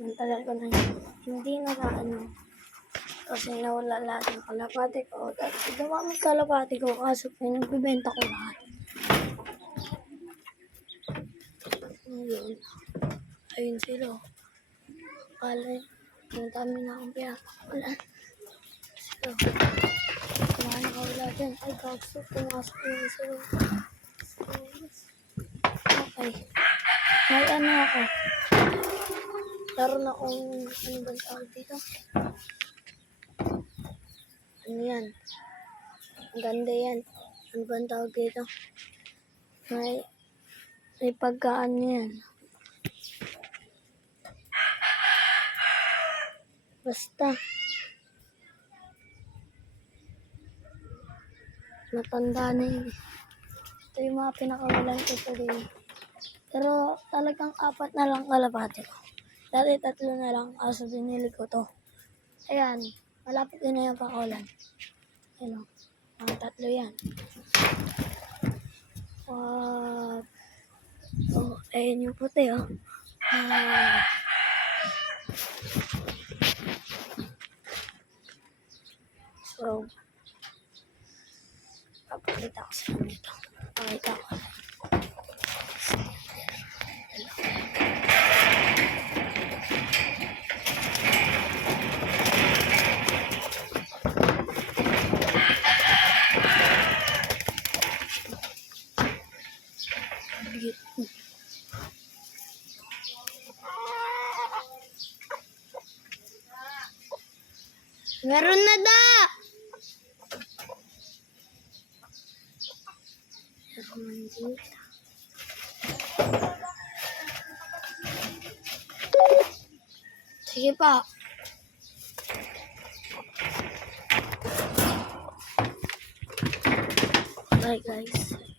Matagal ko na hindi na ano. Kasi nawala lahat ng kalapati ko. Tapos dumami kalapati ko kaso pinagbibenta ko lahat. Ayun. Ayun sila. Akala yung dami na akong pinapakawalan. Sila. Mga nakawala dyan. Ay, gagso. Pumasok yung sila. Okay. May ano ako. Meron akong ano ba tawag dito? Ano yan? Ang ganda yan. Ano ba tawag dito? May pagkaan yan. Basta. Matanda na yun. Ito yung mga pinakawalan ko sa din. Pero talagang 4 na lang kalapati ko. Dati 3 na lang kaso binili ko to. Ayan. Malapit din na yung pakawalan. Ayan o. Mga 3 yan. Ayan yung puti o. So, papakita ko sa inyo ito. Pakita ko. Meron na da! Sige pa. Bye guys.